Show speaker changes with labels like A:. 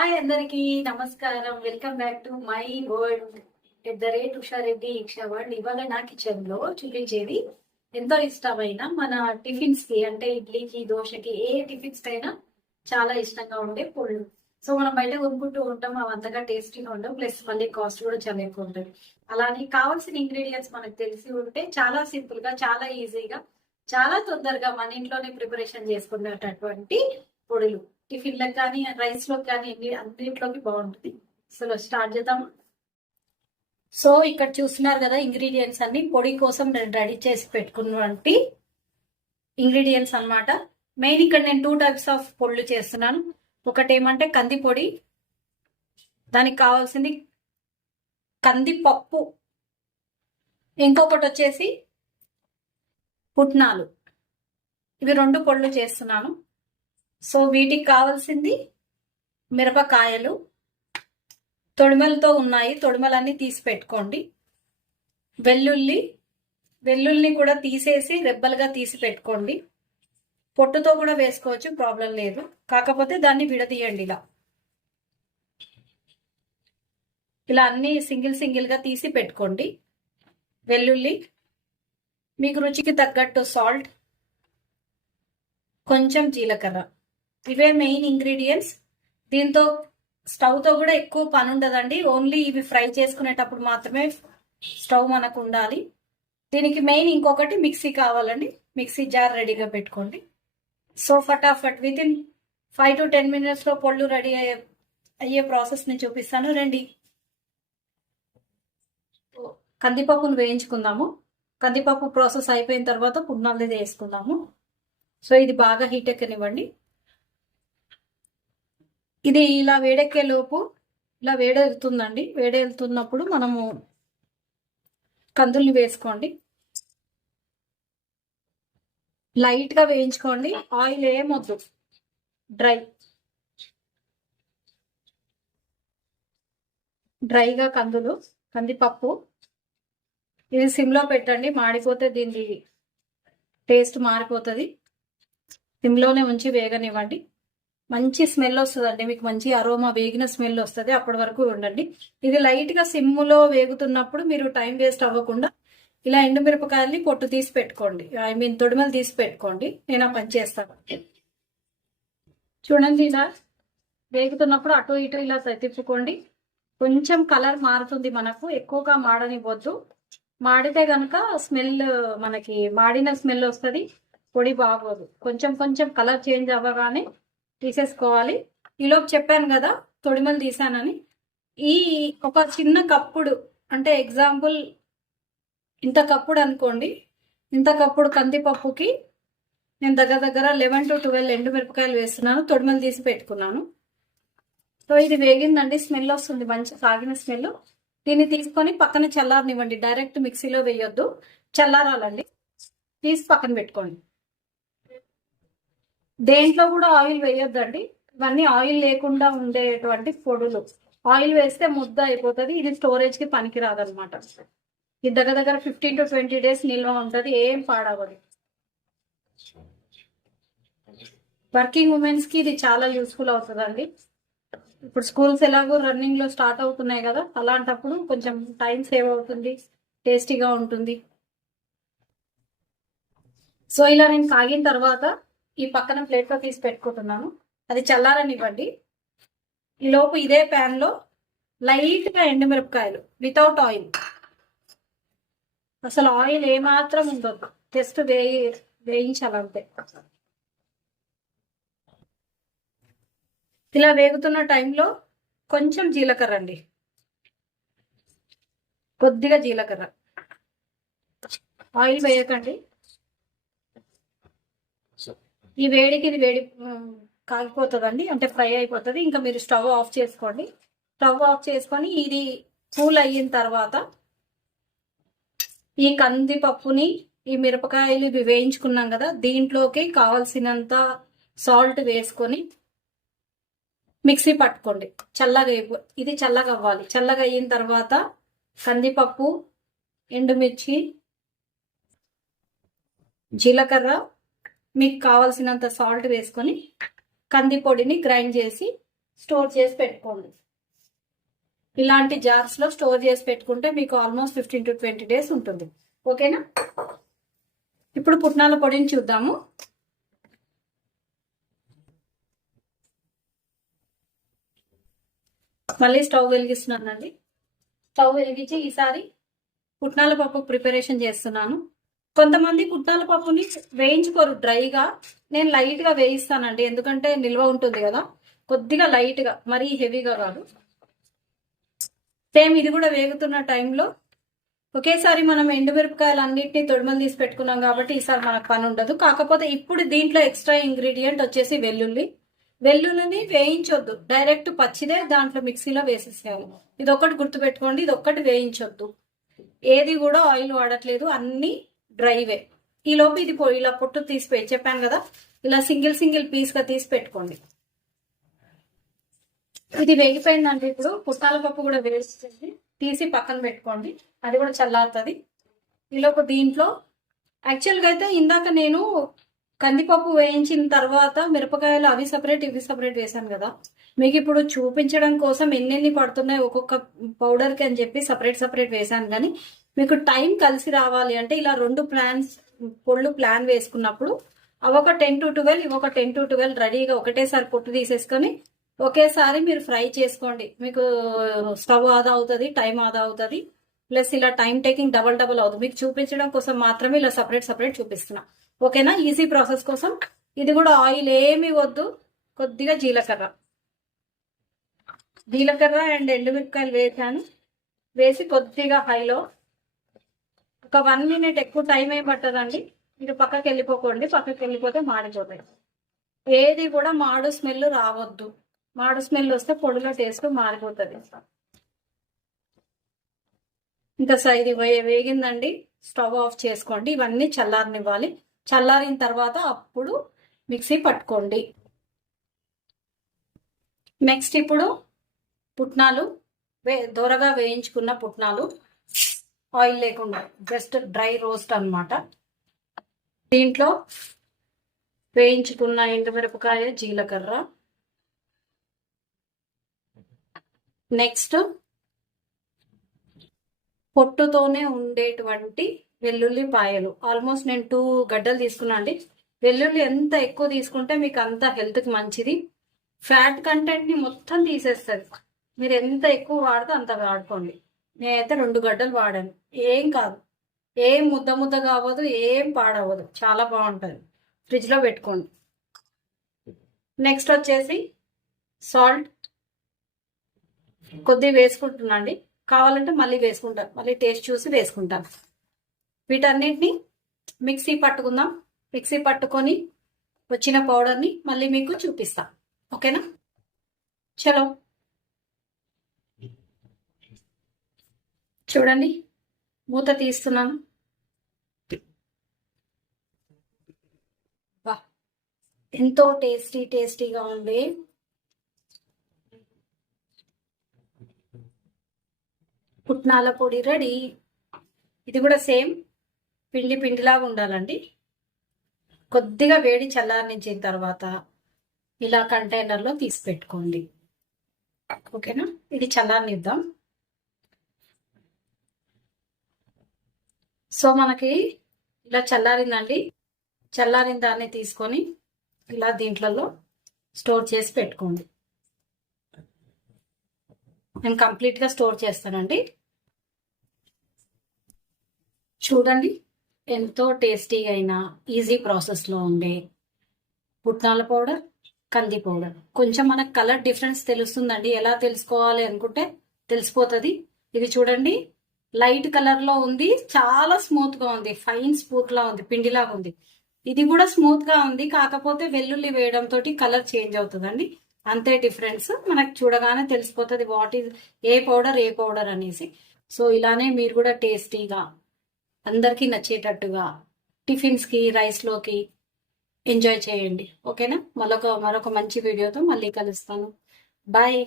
A: Hi అందరికి నమస్కారం. Welcome back to my world. At the rate Usha Reddy Iksha world ఇవాళ నా కిచెన్లో చూపించేది ఎంతో ఇష్టమైన మన టిఫిన్స్కి అంటే ఇడ్లీకి దోశకి ఏ టిఫిన్స్ అయినా చాలా ఇష్టంగా ఉండే పొళ్ళు సో మనం బయట కొనుక్కుంటూ ఉంటాం అవి అంతగా టేస్టీగా ఉండవు. ప్లస్ మళ్ళీ కాస్ట్ కూడా చాలా ఎక్కువ ఉంటుంది. అలానే కావాల్సిన ఇంగ్రీడియంట్స్ మనకు తెలిసి ఉంటే చాలా సింపుల్గా చాలా ఈజీగా చాలా తొందరగా మన ఇంట్లోనే ప్రిపరేషన్ చేసుకునేటటువంటి పొడులు. టిఫిన్లకు కానీ రైస్ కానీ అన్నింటిలోకి బాగుంటుంది. అసలు స్టార్ట్ చేద్దాం సో ఇక్కడ చూస్తున్నారు కదా ఇంగ్రీడియంట్స్ అన్ని. పొడి కోసం నేను రెడీ చేసి పెట్టుకున్నటువంటి ఇంగ్రీడియంట్స్ అన్నమాట. మెయిన్ ఇక్కడ నేను టూ టైప్స్ ఆఫ్ పొడులు చేస్తున్నాను. ఒకటి ఏమంటే కంది పొడి దానికి కావాల్సింది కందిపప్పు. ఇంకొకటి వచ్చేసి పుట్నాలు. ఇవి రెండు పొడులు చేస్తున్నాను. సో వీటికి కావాల్సింది మిరపకాయలు. తొడిమలతో ఉన్నాయి. తొడిమలన్నీ తీసి పెట్టుకోండి. వెల్లుల్లి వెల్లుల్ని కూడా తీసేసి రెబ్బలుగా తీసి పెట్టుకోండి. పొట్టుతో కూడా వేసుకోవచ్చు ప్రాబ్లం లేదు. కాకపోతే దాన్ని విడదీయండి ఇలా. ఇలా అన్ని సింగిల్ సింగిల్గా తీసి పెట్టుకోండి. వెల్లుల్లి మీకు రుచికి తగ్గట్టు సాల్ట్ కొంచెం జీలకర్ర. ఇవే మెయిన్ ఇంగ్రీడియంట్స్ దీంతో స్టవ్తో కూడా ఎక్కువ పని ఉండదండి ఓన్లీ ఇవి ఫ్రై చేసుకునేటప్పుడు మాత్రమే స్టవ్ మనకు ఉండాలి. దీనికి మెయిన్ ఇంకొకటి మిక్సీ కావాలండి. మిక్సీ జార్ రెడీగా పెట్టుకోండి. సో ఫటాఫట్ within five to ten మినిట్స్లో పొళ్ళు రెడీ అయ్యే అయ్యే ప్రాసెస్ నేను చూపిస్తాను. రండి. కందిపప్పును వేయించుకుందాము. కందిపప్పు ప్రాసెస్ అయిపోయిన తర్వాత పుట్నాలది వేసుకుందాము. సో ఇది బాగా హీట్ ఎక్కనివ్వండి. ఇది ఇలా వేడెక్కే లోపు ఇలా వేడెళ్తుందండి. వేడెళ్తున్నప్పుడు మనము కందుల్ని వేసుకోండి. లైట్గా వేయించుకోండి. ఆయిల్ ఏమొద్దు. డ్రై. డ్రైగా కందులు కందిపప్పు. ఇది సిమ్లో పెట్టండి. మాడిపోతే దీని టేస్ట్ మారిపోతుంది. సిమ్లోనే ఉంచి వేగనివ్వండి. మంచి స్మెల్ వస్తుందండి. మీకు మంచి అరోమా వేగిన స్మెల్ వస్తుంది. అప్పటి వరకు ఉండండి. ఇది లైట్గా సిమ్లో వేగుతున్నప్పుడు మీరు టైం వేస్ట్ అవ్వకుండా ఇలా ఎండుమిరపకాయల్ని పొట్టు తీసి పెట్టుకోండి. ఐ మీన్ తొడిమలు తీసి పెట్టుకోండి. నేను ఆ పని చేస్తాను. చూడండి ఇలా వేగుతున్నప్పుడు అటు ఇటు ఇలా తిప్పుకోండి కొంచెం కలర్ మారుతుంది మనకు. ఎక్కువగా మాడనివ్వద్దు. మాడితే కనుక స్మెల్ మనకి మాడిన స్మెల్ వస్తుంది. పొడి బాగోదు. కొంచెం కొంచెం కలర్ చేంజ్ అవ్వగానే తీసేసుకోవాలి. ఈలోపు చెప్పాను కదా తొడిమలు తీసానని ఈ ఒక చిన్న కప్పుడు అంటే ఎగ్జాంపుల్ ఇంత కప్పుడు అనుకోండి. ఇంత కప్పుడు కందిపప్పుకి నేను దగ్గర దగ్గర లెవెన్ టు ట్వెల్వ్ ఎండుమిరపకాయలు వేస్తున్నాను తొడిమలు తీసి పెట్టుకున్నాను. సో ఇది వేగిందండి స్మెల్ వస్తుంది మంచి సాగిన స్మెల్. దీన్ని తీసుకొని పక్కన చల్లారనివ్వండి డైరెక్ట్ మిక్సీలో వేయొద్దు. చల్లారాలండి. తీసి పక్కన పెట్టుకోండి. దేంట్లో కూడా ఆయిల్ వేయొద్దండి. ఇవన్నీ ఆయిల్ లేకుండా ఉండేటువంటి పొడులు. ఆయిల్ వేస్తే ముద్ద అయిపోతుంది. ఇది స్టోరేజ్కి పనికి ఇది దగ్గర దగ్గర ఫిఫ్టీన్ టు ట్వంటీ డేస్ నిల్వ ఉంటుంది. ఏం పాడవదు వర్కింగ్ ఉమెన్స్కి ఇది చాలా యూస్ఫుల్ అవుతుందండి. ఇప్పుడు స్కూల్స్ ఎలాగో రన్నింగ్లో స్టార్ట్ అవుతున్నాయి కదా అలాంటప్పుడు కొంచెం టైం సేవ్ అవుతుంది. టేస్టీగా ఉంటుంది. సో ఇలా నేను కాగిన తర్వాత ఈ పక్కన ప్లేట్లో తీసి పెట్టుకుంటున్నాను. అది చల్లారనివ్వండి. లోపు ఇదే ప్యాన్లో లైట్గా ఎండుమిరపకాయలు వితౌట్ ఆయిల్ అసలు ఆయిల్ ఏమాత్రం ఉండదు. జస్ట్ వేయి వేయించాలంతే ఇలా వేగుతున్న టైంలో కొంచెం జీలకర్ర అండి. కొద్దిగా జీలకర్ర. ఆయిల్ వేయకండి. ఈ వేడికి ఇది వేడి కాగిపోతుందండి. అంటే ఫ్రై అయిపోతుంది. ఇంకా మీరు స్టవ్ ఆఫ్ చేసుకోండి. స్టవ్ ఆఫ్ చేసుకొని ఇది కూల్ అయిన తర్వాత ఈ కందిపప్పుని ఈ మిరపకాయలు ఇవి వేయించుకున్నాం కదా దీంట్లోకి కావలసినంత సాల్ట్ వేసుకొని మిక్సీ పట్టుకోండి. చల్లగా అయిపో- ఇది చల్లగా అవ్వాలి. చల్లగా అయిన తర్వాత కందిపప్పు ఎండుమిర్చి జీలకర్ర మీకు కావాల్సినంత సాల్ట్ వేసుకొని కంది పొడిని గ్రైండ్ చేసి స్టోర్ చేసి పెట్టుకోండి. ఇలాంటి జార్స్లో స్టోర్ చేసి పెట్టుకుంటే మీకు almost fifteen to twenty days ఉంటుంది. ఓకేనా ఇప్పుడు పుట్నాల పొడిని చూద్దాము. మళ్ళీ స్టవ్ వెలిగిస్తున్నానండి. స్టవ్ వెలిగించి ఈసారి పుట్నాల పప్పు ప్రిపరేషన్ చేస్తున్నాను. కొంతమంది కుట్టాల పప్పుని వేయించుకోరు డ్రైగా. నేను లైట్గా వేయిస్తానండి. ఎందుకంటే నిల్వ ఉంటుంది కదా. కొద్దిగా లైట్గా మరీ హెవీగా కాదు. సేమ్ ఇది కూడా వేగుతున్న టైంలో ఒకేసారి మనం ఎండుమిరపకాయలు అన్నింటినీ తొడిమలు తీసి పెట్టుకున్నాం కాబట్టి ఈసారి మనకు పని ఉండదు. కాకపోతే ఇప్పుడు దీంట్లో ఎక్స్ట్రా ఇంగ్రీడియంట్ వచ్చేసి వెల్లుల్లి. వెల్లుల్లిని వేయించొద్దు. డైరెక్ట్ పచ్చిదే దాంట్లో మిక్సీలో వేసేసేయాలి. ఇది ఒకటి గుర్తుపెట్టుకోండి ఇది ఒక్కటి వేయించొద్దు. ఏది కూడా ఆయిల్ వాడట్లేదు. అన్నీ డ్రైవే. ఈ లోపు ఇది ఇలా పొట్టు తీసి చెప్పాను కదా ఇలా సింగిల్ సింగిల్ పీస్గా తీసి పెట్టుకోండి. ఇది వేగిపోయిందంటే ఇప్పుడు పుట్టాల పప్పు కూడా వేస్తుంది తీసి పక్కన పెట్టుకోండి. అది కూడా చల్లారుతుంది. ఈలోపు దీంట్లో యాక్చువల్గా అయితే ఇందాక నేను కందిపప్పు వేయించిన తర్వాత మిరపకాయలు అవి సపరేట్ ఇవి సపరేట్ వేసాను కదా. మీకు ఇప్పుడు చూపించడం కోసం ఎన్నెన్ని పడుతున్నాయి ఒక్కొక్క పౌడర్కి అని చెప్పి సపరేట్ సపరేట్ వేసాను కానీ మీకు టైం కలిసి రావాలి అంటే ఇలా రెండు ప్లాన్స్ పొళ్ళు ప్లాన్ వేసుకున్నప్పుడు అవి ఒక టెన్ టు ట్వెల్వ్ ఇవి ఒక టెన్ టు ట్వెల్వ్ రెడీగా ఒకటేసారి పొట్టు తీసేసుకొని ఒకేసారి మీరు ఫ్రై చేసుకోండి. మీకు స్టవ్ ఆదా అవుతుంది టైం ఆదా అవుతుంది. ప్లస్ ఇలా టైం టేకింగ్ డబల్ డబల్ అవుతుంది. మీకు చూపించడం కోసం మాత్రమే ఇలా సపరేట్ సపరేట్ చూపిస్తున్నా. ఓకేనా? ఈజీ ప్రాసెస్ కోసం. ఇది కూడా ఆయిల్ ఏమి వద్దు. కొద్దిగా జీలకర్ర. జీలకర్ర అండ్ ఎండుమిరపకాయలు వేసాను. వేసి కొద్దిగా హైలో ఒక వన్ మినిట్ ఎక్కువ టైం ఏం పట్టదండి మీరు పక్కకి వెళ్ళిపోకండి. పక్కకి వెళ్ళిపోతే మాడిపోతాయి. ఏది కూడా మాడు స్మెల్ రావద్దు. మాడు స్మెల్ వస్తే పొడిలో టేస్ట్ మారిపోతుంది. ఇంకా స- ఇది వేగిందండి. స్టవ్ ఆఫ్ చేసుకోండి. ఇవన్నీ చల్లారనివ్వాలి. చల్లారిన తర్వాత అప్పుడు మిక్సీ పట్టుకోండి. నెక్స్ట్ ఇప్పుడు పుట్నాలు వే దోరగా వేయించుకున్న పుట్నాలు. ఆయిల్ లేకుండా జస్ట్ డ్రై రోస్ట్ అన్నమాట. దీంట్లో వేయించుకున్న ఎండుమిరపకాయ జీలకర్ర. నెక్స్ట్ పొట్టుతోనే ఉండేటువంటి వెల్లుల్లి పాయలు. ఆల్మోస్ట్ నేను టూ గడ్డలు తీసుకున్నా అండి. వెల్లుల్లి ఎంత ఎక్కువ తీసుకుంటే మీకు అంత హెల్త్కి మంచిది. ఫ్యాట్ కంటెంట్ని మొత్తం తీసేస్తుంది. మీరు ఎంత ఎక్కువ వాడితే అంత వాడుకోండి. నేనైతే రెండు గడ్డలు వాడాను. ఏం కాదు. ఏం ముద్ద ముద్ద కావదు ఏం పాడవదు చాలా బాగుంటుంది. ఫ్రిడ్జ్లో పెట్టుకోండి. నెక్స్ట్ వచ్చేసి సాల్ట్. కొద్దిగా వేసుకుంటున్నాండి. కావాలంటే మళ్ళీ వేసుకుంటాను మళ్ళీ టేస్ట్ చూసి వేసుకుంటాను వీటన్నిటిని మిక్సీ పట్టుకుందాం. మిక్సీ పట్టుకొని వచ్చిన పౌడర్ని మళ్ళీ మీకు చూపిస్తాం. ఓకేనా? చలో. చూడండి. మూత తీస్తున్నాను. వా ఎంతో టేస్టీ టేస్టీగా ఉంది. పుట్నాల పొడి రెడీ. ఇది కూడా సేమ్ పిండి పిండిలాగా ఉండాలండి. కొద్దిగా వేడి చల్లారనిచ్చిన తర్వాత ఇలా కంటైనర్లో తీసి పెట్టుకోండి. ఓకేనా? ఇది చల్లారనిద్దాం. సో మనకి ఇలా చల్లారిందండి. చల్లారిన దాన్ని తీసుకొని ఇలా దీంట్లలో స్టోర్ చేసి పెట్టుకోండి. నేను కంప్లీట్గా స్టోర్ చేస్తానండి. చూడండి ఎంతో టేస్టీగా అయిన ఈజీ ప్రాసెస్లో ఉండే పుట్నాల పౌడర్ కంది పౌడర్. కొంచెం మనకు కలర్ డిఫరెన్స్ తెలుస్తుందండి. ఎలా తెలుసుకోవాలి అనుకుంటే తెలిసిపోతుంది. ఇది చూడండి లైట్ కలర్లో ఉంది. చాలా స్మూత్గా ఉంది. ఫైన్ స్మూత్ లా ఉంది. పిండిలాగా ఉంది. ఇది కూడా స్మూత్గా ఉంది. కాకపోతే వెల్లుల్లి వేయడం తోటి కలర్ చేంజ్ అవుతుందండి. అంతే డిఫరెన్స్. మనకు చూడగానే తెలిసిపోతుంది what is a powder a powder అనేసి. సో ఇలానే మీరు కూడా టేస్టీగా అందరికీ నచ్చేటట్టుగా టిఫిన్స్కి రైస్లోకి ఎంజాయ్ చేయండి. ఓకేనా? మరొక మరొక మంచి వీడియోతో మళ్ళీ కలుస్తాను. బాయ్.